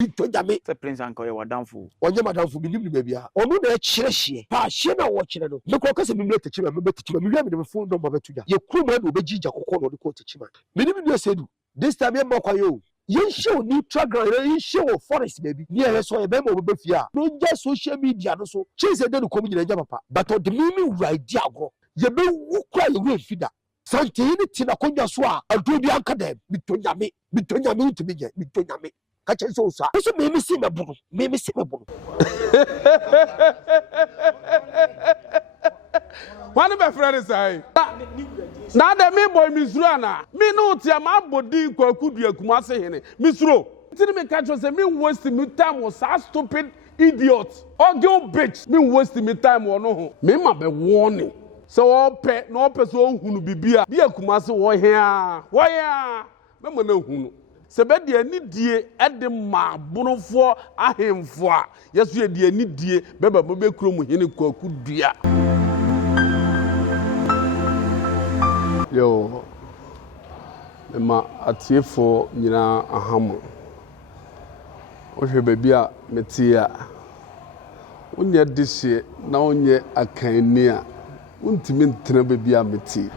Bitojame se prince anko ye wadamfo onye madamfo bi nim baby a onu na kyerehye pa hye na wo kyere no me ko se biblia techima me betechima me wi me phone number betuja ye krum na obejija kokko no de ko techima me nim bi sedu this time ye makwa yo ye show neutral ground ye show forest baby ye he so ye be mo be fia no nja social media no so chese de no kom nyina nja papa but the mimi idea agro ye be wu kwa ye we fida sante ni tina konja so a ado bi anka dem bitonyame ntimi je bitonyame kache so so so me si me bunu One of my friends say na de me boy misru ana me no tia ma bodi kwakudu akumase hene misro tini me catch say me waste me time was so stupid idiot ogil bitch me waste me time wono ho me ma be warning so ope so hunu bibia bi akumase wo hia me mo na hunu se be de ani die ede ma bonofo ahemfo a yeso ye de ani die be be krom hene kwakudua. Yo, ma atiefo nyina ahamo. Ohwe baby a metia. Unye dihye na unye akanni a. Untimi ntena baby a meti.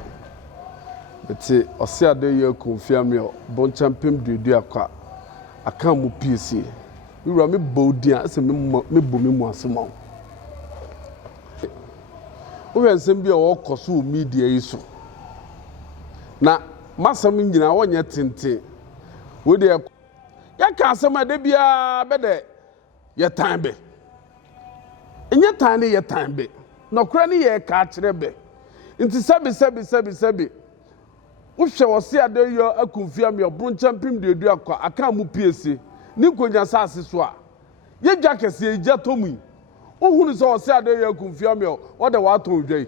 Meti ose ade ye konfiam yo bon champem dudu akwa. Aka mu PC. Wura me bodi a se me bomi mu asema. Ohwe nsem bi a wo koso media yi so. Na masam nyina wonye tente we de ya ka asema de bia be de ye tan be enye tan ne ye tan be no kura ne ye ka kire be nti sabi wo hwe wo se ade yo akumfia me obron champim de edu akwa aka mu piese ni konya saase so a ye dwa kese ye gya tomu ohunu so wo se ade yo akumfia me wo de wa to dwai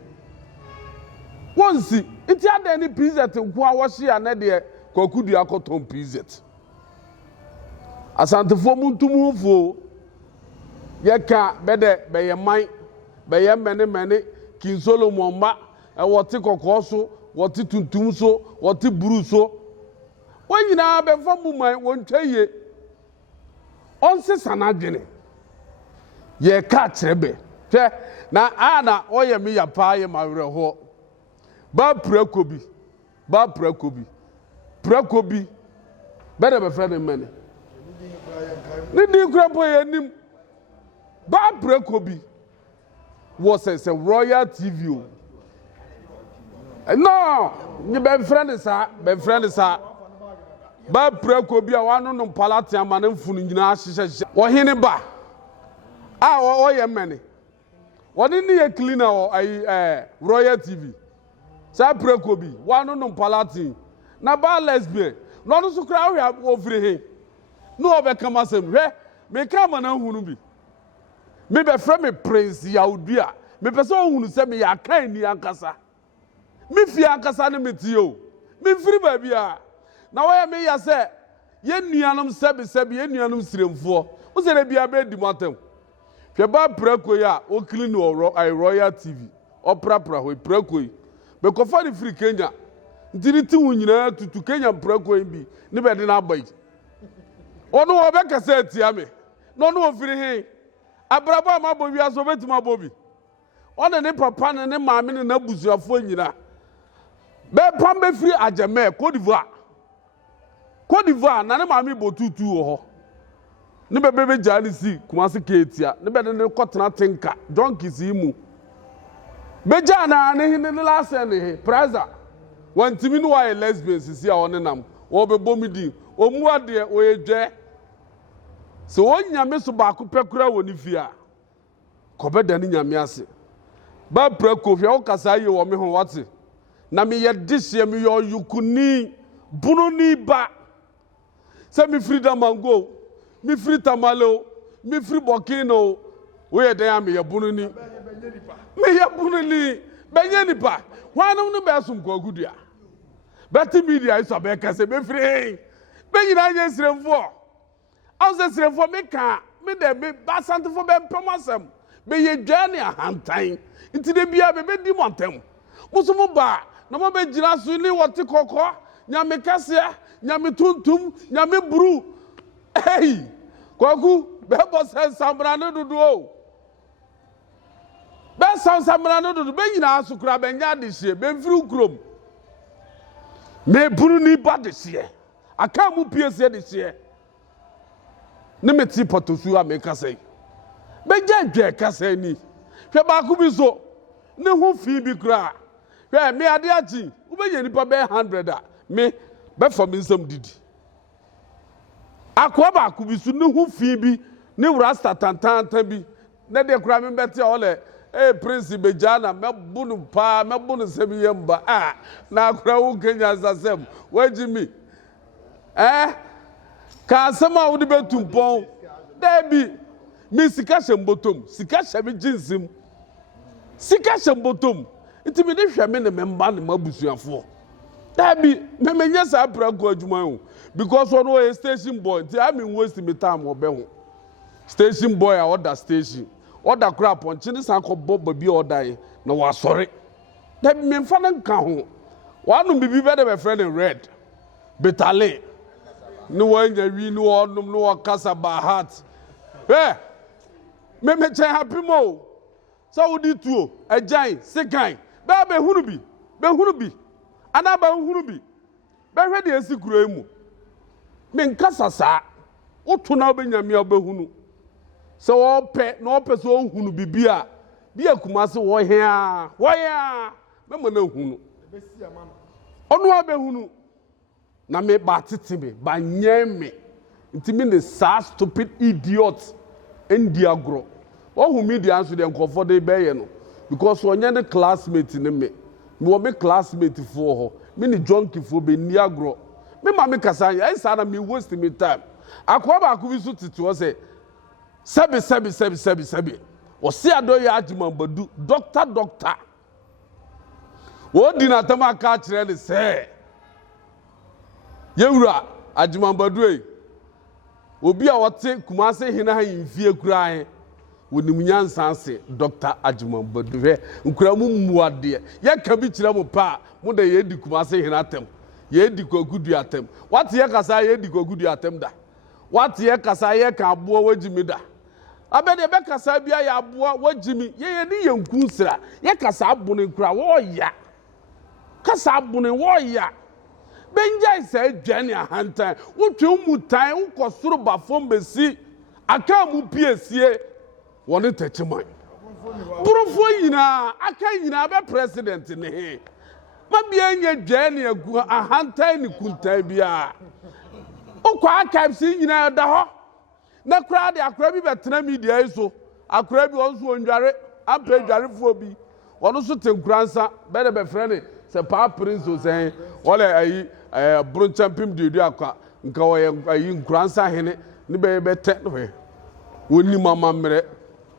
Once, it's had any preset to wash ya ne kwakudu akoton preset. Asante fo Otumfuo yeka bede be ye man be ye mene kin Solomon ma e wote kokoso wote tuntum so wote buru so wonyina be famu man wontwaye onse sanadwene ye ka kirebe hwe na ana oye me ya pa ye mawre ho ba prakobi better be friend many ni di krampo yanim ba prakobi was a royal TV no ni be friend sa ba prakobi a wanu no palati amane mfunu nyina hyehye wo hene ba a wo ye many woni ni ye cleaner o royal TV sa prekobi wanu no palati na ba lesbian no no so kra we ofire he no obekama sem hwe me kama na hunu bi me be frame me prince yaudua me pese ohunu se me ya kan ni ankasa me fi ankasa ne metio me firi ba bia na wo me ya se ye nuanom sebi ye nuanom siremfo wo se na bia be di motem hwe ba preko ya o clean royal TV oprapra ho preko Beko fa di free Kenya. Ntiri ti wunyina tutu Kenya preko bi ne be de na abai. Ono wo be kase atia me. No no ofiri he. Abraba ma bo wi aso betima bobi. Ono ne papa ne maame ne na busuafo nyina. Be pam be free Ajame Côte d'Ivoire na ne maame bo tutu wo ho. Ne be jani si Kumasi Ketia. Ne be de ne kotena tinka. Donkeys imu. Bejana ne hine ne last ne praza wantimi no why lesbians sisi a one nam wo be bomidi omu ade o edwe so onyame so ba ko pekura woni fia ko be da ne nyame ase ba preko fia o kasa ye wo me ho wate na me ye dihye me yo yukuni bununi ba se mi freedom mango mi free tamalo mi free bokino we ye dan me ye bununi me ya bunili benye nipa hwanum no be asum kwagudua beti media is abeka se be free benyi na anya siremfo awse siremfo me ka me de me basante fo be pemasem be ye dwane ahantan nti de bia be di montem musumu ba na mo be gira so ni wote kokko nyame kase nyame tuntum nyame buru hey Kwaku bebo sen samra no dudu o. Be san samra no dudu be nyina asukura be nya de hye be mfiri krom. Me buru ni ba de hye. Aka mu piese de hye. Ne meti potosu a me kasai. Be gye kasai ni. Hwe ba ku bi so. Ne ho fi bi kura. Hwe me ade achi. Wo be ye nipa be 100 a. Me be for me nsam didi. Akwa ba ku bi so ne ho fi bi ne rasta tantanta bi. Ne de kura me beti ole prince be jana me bunu pa me bunu sebi yemba na akura wo kenya sasem wajimi ka asema wo de betumpon debi mi sika shembotom sika shemi jinsim sika shembotom itimi de hweme ne memba ne mabusuafo debi me menye sa prago adwuma ho because one way station boy ti I mean waste me time obe ho station boy a order station order crap on chini san ko bob baby order na wa sorry debi me mfa nka ho wanu bibi be de be friend red betale no one wi no onum no kasa ba heart me che happy mo so wodi tuo ajan sekan be hunu bi ana ba hunu bi be hwe de esikuro emu me nkasa sa woto na obanyame obehunu so ope na ope so hunu bibia bia kumase wo hia me mo na hunu onu abehunu na me ba tete me ba nyeme ntimi ne sa stupid idiot endi agro wo hu media anso de nkofo de beye no because onye ne classmate ne me wo me classmate fo ho me ni junkie fo be ni agro me ma me kasa ya isa na me waste me time akwa ba ku bi so tete wo say sebi o se ado ya ajima badu doctor wo di na tama ka kire ne se yewura ajima badu e obi a wote kumase hina ha yimfie kura wonim nyansanse doctor ajima badu he nkura mu muade ye ka bi kire mu pa mu da ye di kumase hina atem ye di kogudu atem wate ye kasa ye di kogudu atem da wate ye kasa ye ka abo wajimi da abede be kasa bia ya abo wajimi ye ni yenku sira ye kasa abo ne kura wo ya kasa abo ne wo ya benja isa adwane ahantan wotwe mu tan ukosoro ba fom besi aka mu piesie woni tachiman burofo yina aka yina be president ne he mabia nye dwane agu ahantan ni kuntan bia ukwa aka si yina da ho na kura de akura bi betena media iso akura bi onso ondware ampe dwarefo bi wono so tenkuransa be de be frene se pa prince o sen wole ayi bron champion de akwa nka wo ayi nkuransa hene ne be te no he woni mama mre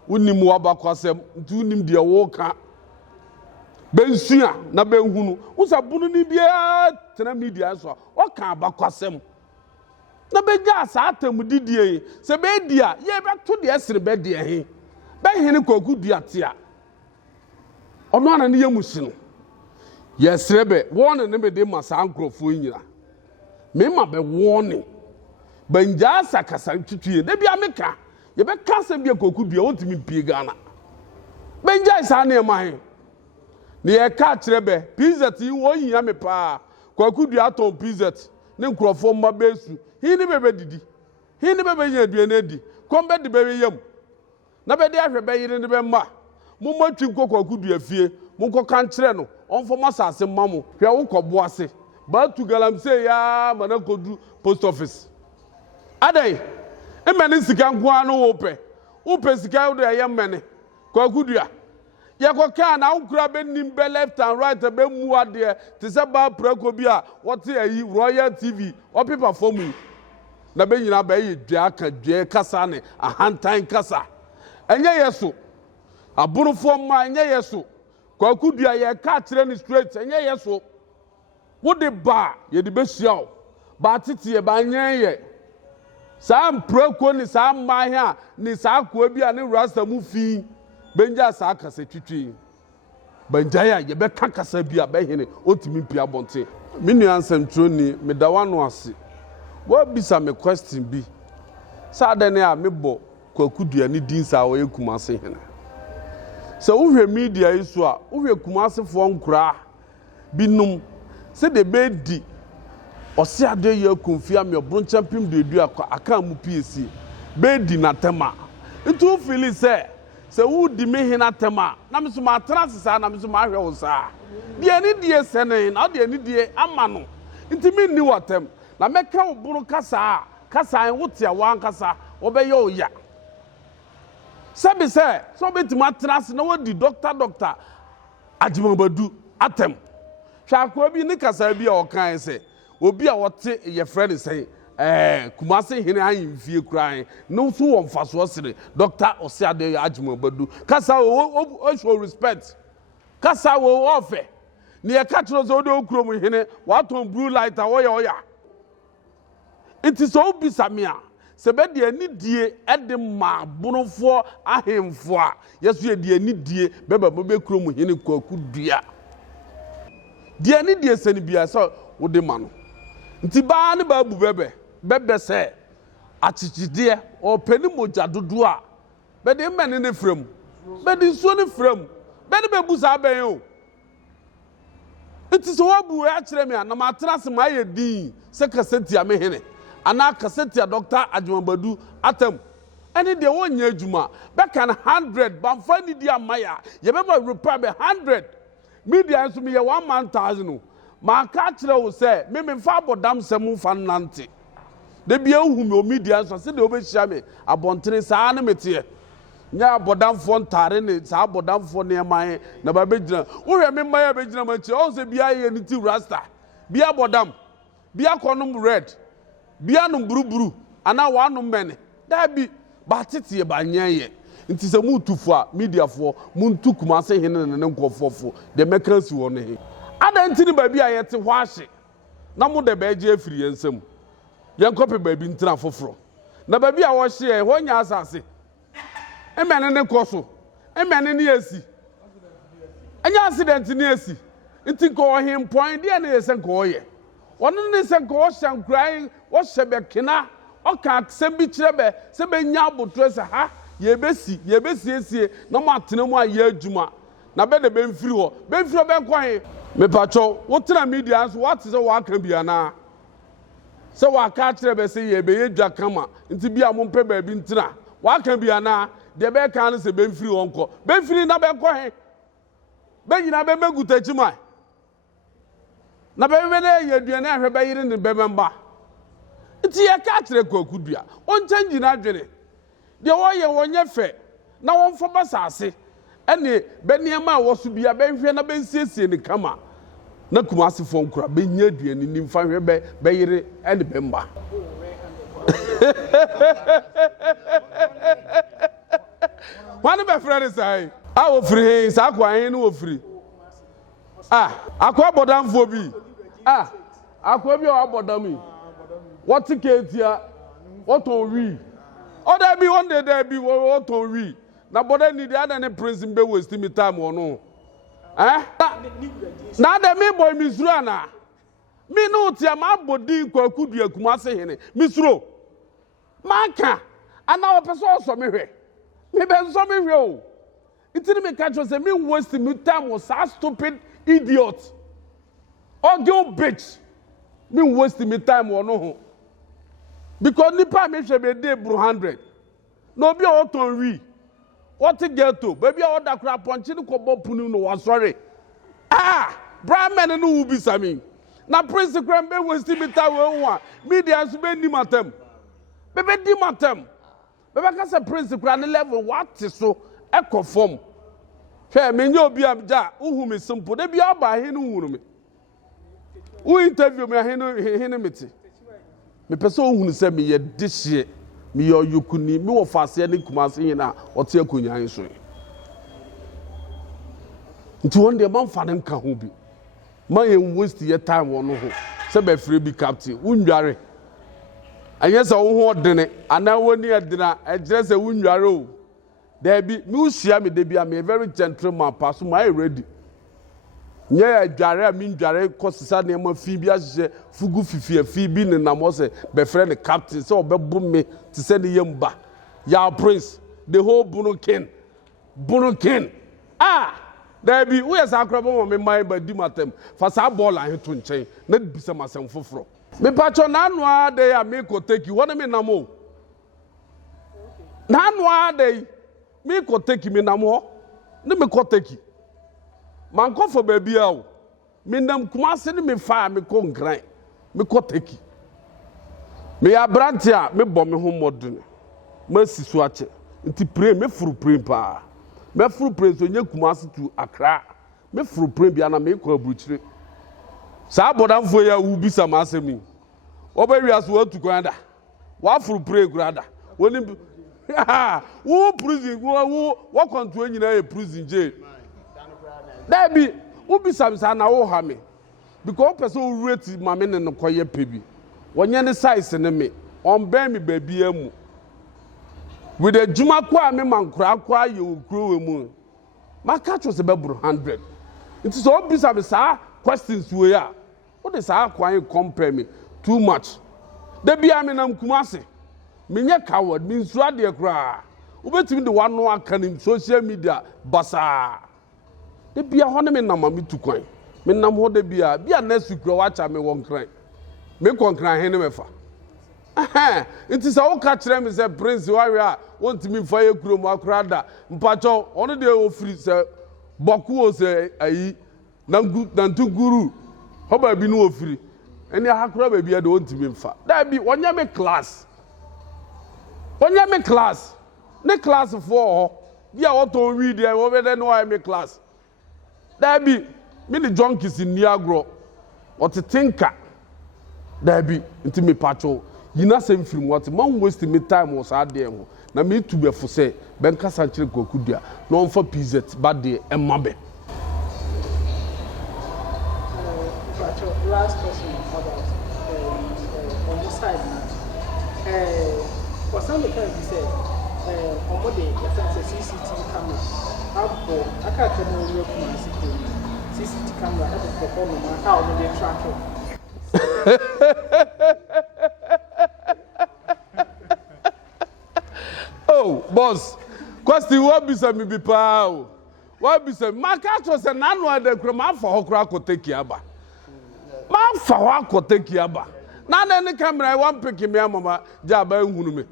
woni mu abakwasem ntu nim de wo ka bensua na benhunu usa bunu ni bia tena media so o ka abakwasem na beja sa atem didie se be dia ye beto de esere be de he be hene koku duate a ono ana ne yamusi no yesere be won ne me de masa ankrofo nyira me ma be won banja sakasa twitwie de bia meka ye be kasa bia koku dua wotimi pie gana banja sa na ma he ne ye ka kire be pizza ti wo yia me pa koku dua ton pizza ne nkrofo mma besu hini bebe didi hini bebe nya aduane di kombe de bebe yam na be de ahwe be yire ne be ma mo matwi kokoko du afie mo ko kan kire no onfo masase mamo hwe wo kobo ase ba tu galamse ya mana kodu post office adai emene sika nkoa no wope sika wo de yemene kokoko dua ye ko ka na ukura be nimbe left and right be mu ade te se ba prako bi a wote ayi Royal TV o pe perform na be nyina ba yi dua aka dua kasa ne ahantan kasa enye yeso aburufo ma enye yeso kwaku dua ye ka kire ni straight enye yeso wo de ba ye de be hia ba tete ye ba nyen ye sa prako ni sa ma hia ni sa ko bi a ne rasta mu fi benja sa kasa twitwi benja ya ye be kasa bi a be hene otimi pia bonte me nuansam troni me da wano ase wo bisa me question bi Sadene a mebo kwakudua ni din sa wo Kumasi Hene. So uhwe media iso a uhwe Kumasi fo nkura binum se de bedi ose ade ye konfia me obron champion de du aka mu PSC bedi na tema itu feel se wudi me hina tema na me so ma transisa na me so ma hwe wo sa de ni die sene na de ni die ama no ntimi ni watem na meka oburu kasa wote awan kasa obeye oya sabi se so betima trans na wodi doctor Ajimabadu atem hwa bi ni kasa bi a okan se obi a wote ye friend say Kumasi Hene ayimfie kran no so won faso sire Dr. Osiade Ajimabadu kasa o show respect kasa wo ofe ni e ka tro so do okuro mu hene waton blue light a oya it is so bisamia sebe de ani die ede ma bonofo ahemfo a yeso ye de ani die beba be kuro mu hene kwaku dua de ani die sani bia so wo de ma no nti ba ne ba bu bebe se achichide o pani moja dodo a be de mene ne frem be de so ne frem be de bebu sa ben o nti so wabu a kire me na ma trase ma ye din se kaseti a me hene ana kaseti a Dr. Ajimabadu atem ene de wonya adwuma be kan 100 banfa ni di amaya ye be ba repair be 100 media nso me ye 1,000 ma ka kire wo se me mfa abodam sem fa nante de bia hu me o media nso se de obehia me abontere saa ne mete nya abodamfo ntare ne saa abodamfo ne man na ba begina wo hwe me man ya begina ma chi o se bia ye ni ti rasta bia abodam bia konum red bia no buruburu ana wanum mene da bi ba tete ye ba nyeye nti se mutufo a media fo muntu Kumasi Hene ne nkofofo de mekansi wo ne ada nti ni ba bia ye te hwahye na mo de ba je afiri yensam yenkope ba bi ntra foforo na ba bia wo hye ho nya asase emene ne koso emene ne esi enya accident ne esi nti ko him point de na yesen ko ye wono ne sen ko hyankran wo hyebe kina o ka aksem bi kirebe se be nya aboto se ha ye besi esie na mo atena mu aye adwuma na be de be mfiri ho be ko he me pacho wo tena media so what is wa kan bia na se wa ka kirebe se ye be ye dwa kama nti bia mo mpe ba bi ntina wa kan bia na de be kan se be mfiri ho nko be mfiri na be ko he be nyina be megutachima na be be na ye aduane ahwe be yire ne be memba nti ye ka kire kwakudua on change na adwene de wo ye wonye fe na won fo basase ene be niema wo so bia be hwe na be nsiesie ne kama na Kumasi fo nkura be nya aduane ni mfa hwe be yire ene be mba wani be frere sai a wo free sa kwa hin wo free akwa bodamfo bi akwa bi o abodami what ketia what on we o da bi one day there be what on we na boda ni the other prince be waste me time ono na da me boy misuru ana me no tia ma bodi kwakudua Kumasi Hene misuro maka ana opeso so me hwe me be so me hwe o itini me catch say me waste me time was so stupid idiot or girl bitch me waste me time ono ho because nipa me hwe be dey bro 100 no bi o ton wi what get to baby o da kra ponchi ni ko bopunu no wa sorry brahman no will be sami na prince kram be waste me time we one media so be ni matem be di matem be ka say prince kram level what so e conform hwe me nya obi abja uhu me simple de bia ba he no hunu me u interview me he no meti me pese ohunu se me ye dihye me yo yukuni me wo fase ne Kumasi Hene na ote akonyan so nti won de man fa ne nka ho bi man ye waste your time wono ho se be free bi captain unware anye se wo ho odene ana woni edina ejire se unware o there be me usia me de bia me very gentleman pass my ready nye adware min dware kosisa ne ma fi bi ahye fugu fifi afi bi ne nam ose be frɛ ne captain so obɛbo me te sɛ ne yamba ya prince the whole bunukin there be we as akrabo me mai ba di matem fa sa ball an to nkyɛn na bisa masɛm foforo me pacho na anu ade ya me ko take you wona me namo na anu ade me ko take me namo ne me ko take man ko for baby awo me nam Kumasi ne me fa me ko nkran me ko take me ya brantia me bɔ me ho modern ma sisu ache nti pray me furu pray pa me furu pray so nye Kumasi to Accra me furu pray bia na me ko abuchire sa bodamfo ya ubi sama asemi oba wiaso watu kwanda wa furu pray grada woni wo prison wo kontu nyina e prison jail there be ubi samsa na wo ha me because person rate mame ne no koye pebi wonye ne size ne me on ben me baby amu with the juma kwa me mankura kwa ye okuro mu maka cho se be 100 it is so ubi samsa questions we ya what is our kwa compare me too much de bia me nam Kumasi me nye coward me nsura de kra ubetimi de wano aka ni social media basa de bia ho ne me nam me tu kwan me nam ho de bia next week ro wacha me won kran me konkran Hene mefa it is all catch them is a prince warrior want me for ye kuro mu akrada mpacho ono de ofiri se boku o se ayi nantunguru ho ba bi no ofiri eni ahakura ba bia de want me mfa da bi wonya me class ne class 4 bia woto wi de wo be de no I me class da bi me the junkies in Niagro what thinker da bi nti me pacho yina sem film what man waste me time was ade ho na me to be fo say ben kasa nkire kokudua na on for pz bad de emabe last question about on this side now for some the time you said on what day the CCTV camera abo aka tell me we Kumasi CCTV camera at the corner how they track it. Oh, boss. Question what be some be pa. What be some makacho se nanu de kroma for hokra ko take yaba. Ma fa wa ko take yaba. Na na ni camera wan pick me amama ja ba nhunu me.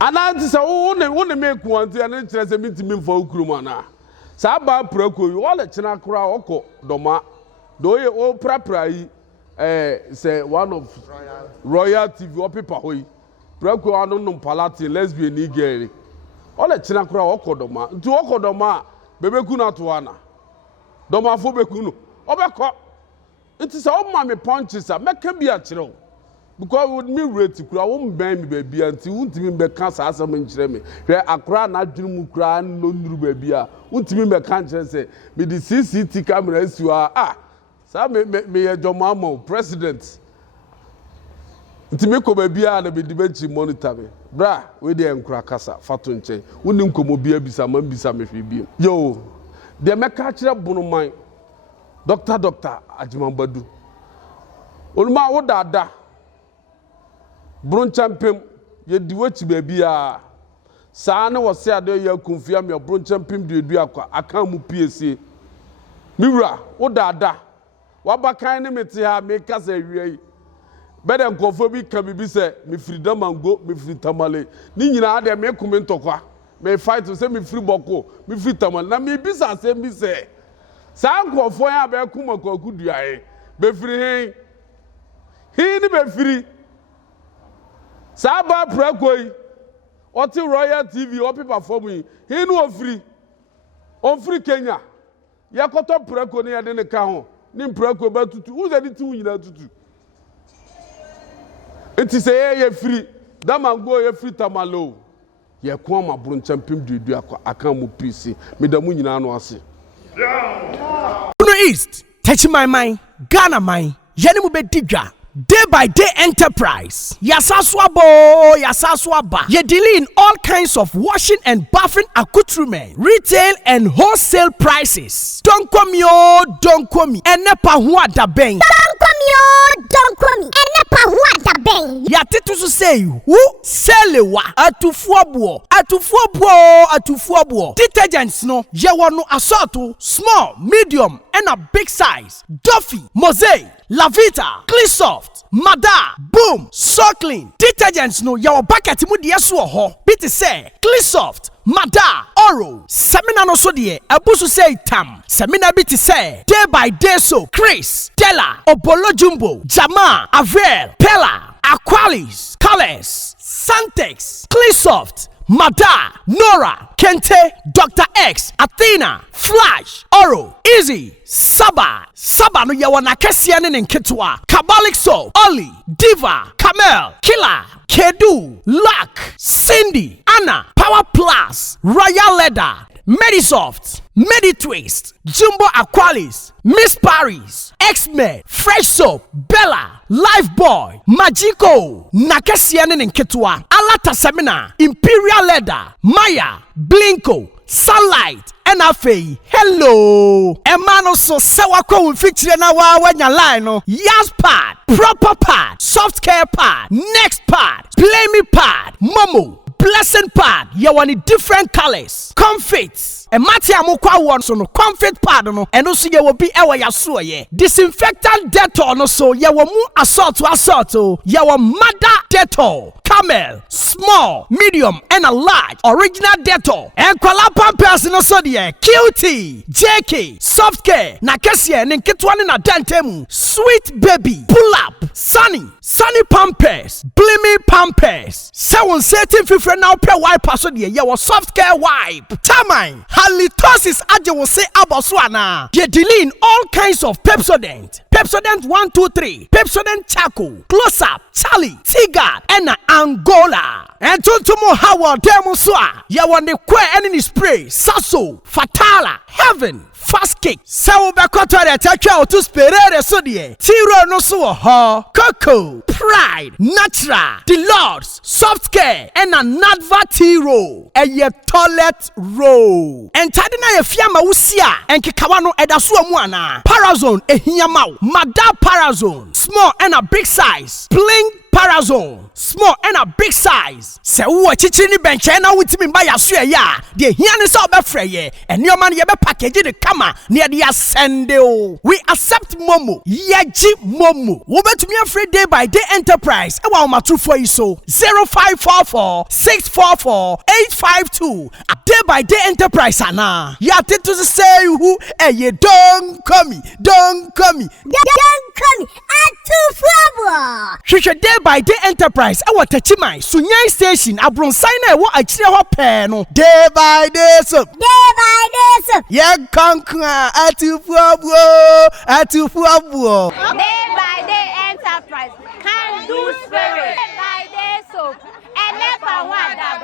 Ananti se wo ne me ku anti an kire se mitimi mfa okuru na. Sa ba prako yi wole kina kura okọ doma. Do ye o prapra yi say one of Royal TV or people hoyi. Prako anu no palati lesbian ni girl. Ole kina kura okọ doma. Nti okọ doma bebeku na to ana. Doma fo beku no. Obekọ. Nti se o ma me punches a meka bi a kire o. Because would me rate kura wo mbɛn me baby anti wuntimi mbɛka saa asɛm nkyerɛ me hwɛ akora na adwene mu kura no nuru baby a wuntimi mbɛka nkyerɛ sɛ me di CCTV camera asiu a saa me yɛ jɔmama president nti me kɔ baby a na me di benchi monitor me bra we dey nkura kasa fato nkyɛn woni nkomo bia bisa man bisa me hwɛ bi yo de mɛka kyerɛ bonoman doctor Ajimambadu onuma wo dada Brun champim ye diwechi baby a saa ne wose ade ya kumfia me brun champim de du akwa aka mu PSA miwura wo dada wabakan ne mete ha me kasa wiei bede nkofo bi ka bibi se me freedom mango me free tamale ni nyina ade me kumi ntokwa me fight se me free boko me free tamale na me bisa se mi se saa nkofo ya be kuma kokudua be free he ni be free Saba Prakoi, Oti Royal TV, or people for me. He no free. On free Kenya. Yakoto Prako near the Kaho. Nim Prako but to who's the 2 in to do. It is a free. Daman go a free tamalo. Ye kwama brun champion du akamu PC. Medamunina no ase. East, touching my mind, Ghana mine, Yanimu Bedidra. Day by day enterprise. Yasaswabo, yasaswaba. Ye deal in all kinds of washing and bathing accoutrement, retail and wholesale prices. Don't come yo, don't come me. Enepa huwa da beng. Don't come yo, don't come me. Enepa huwa da beng. Yatitu to say who selewa atufuabuo. Detergents no yewano assorto small, medium and a big size. Duffy, Mosaic, Lavita, Cleansoft, Mada, Boom, So Clean. Detergents no yawa bucket mu de so ho. Biti say Cleansoft, Mada, Oro. Semina no so de abusu say tam. Semina biti say day by day so Chris, Della, Obolo Jumbo, Jama, Avel, Pella, Aqualis, Colors, Santex, Cleansoft, Mada, Nora, Kente, Dr. X, Athena, Flash, Oro, Easy, Saba no yawana kesiane nketwa, Kabalik Soap, Oli, Diva, Camel, Killer, Kedu, Luck, Cindy, Anna, Power Plus, Royal Leather, Medisoft, Meditwist, Jumbo Aqualis, Miss Paris, X-Men, Fresh Soap, Bella, Lifebuoy, Magico, Nakesiane Nketwa, Alata Semina, Imperial Leather, Maya, Blinko, Sunlight, NFA, hello. Emano so sewako feature na wa wanya line no. Yas pad, proper pad, soft care pad, next pad, play me pad, Momo, blessing pad. You want different colors, comfits. And Matia Mukwa one so no comfort pad no. And also you will be ewa yasuo ye. Disinfectant Dettol no so you will mu assault to assault. You will Mada Dettol, Camel, small, medium, and a large original Dettol. And Kuala Pampers no so de QT, JK, soft care, Nakasia, Ninkitwan na Dantemu, sweet baby, pull up, Sunny Pampers, Blimmy Pampers. 7 now pair wipe so de you soft care wipe. Tamai, halitosis aje will say aboswana. They dealing all kinds of Pepsodent. Pepsodent 1, 2, 3, Pepsodent Charcoal, Close Up, Charlie, Tigard, and Angola. And Tuntumo Howard Demuswa. Ya want the queer enemy spray, Sasso, Fatala, Heaven, Fast Kick. Sao Bakoto de Tacha to Sperere Sodie, Tiro no so ha, Coco, Pride, Natural, The Lords, Soft Care, and a Nadva Tiro, and your toilet roll. And Tadina Fiamma Usia, and Kikawano Edasua Mwana, Parazone, a Hiamau, Mada Parazone, small and a big size, Bling Parazone, small and a big size. Se uwa chichini benche na witimi mba ya suya ya. Die hiani sa obe freye. And your man yebe package de kama. Niya diya sende o. We accept Momo. Yeji Momo. Ube tumi free day by day enterprise. Ewa umatufo iso. 0544-644-852. A day by day enterprise ana. Ya titu say who. Ye don't come me. Don't come me. Don't come me. Otumfuo. Shusha day by day enterprise. Ewa tachimai. Sunyai station. Abronsai na ewa achire ho peno. Day by day so. Day by day so. Ye kankwa. Otumfuo. Day by day enterprise. Can do spirit. Day by day so. And never want that.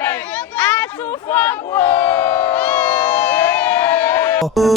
Otumfuo.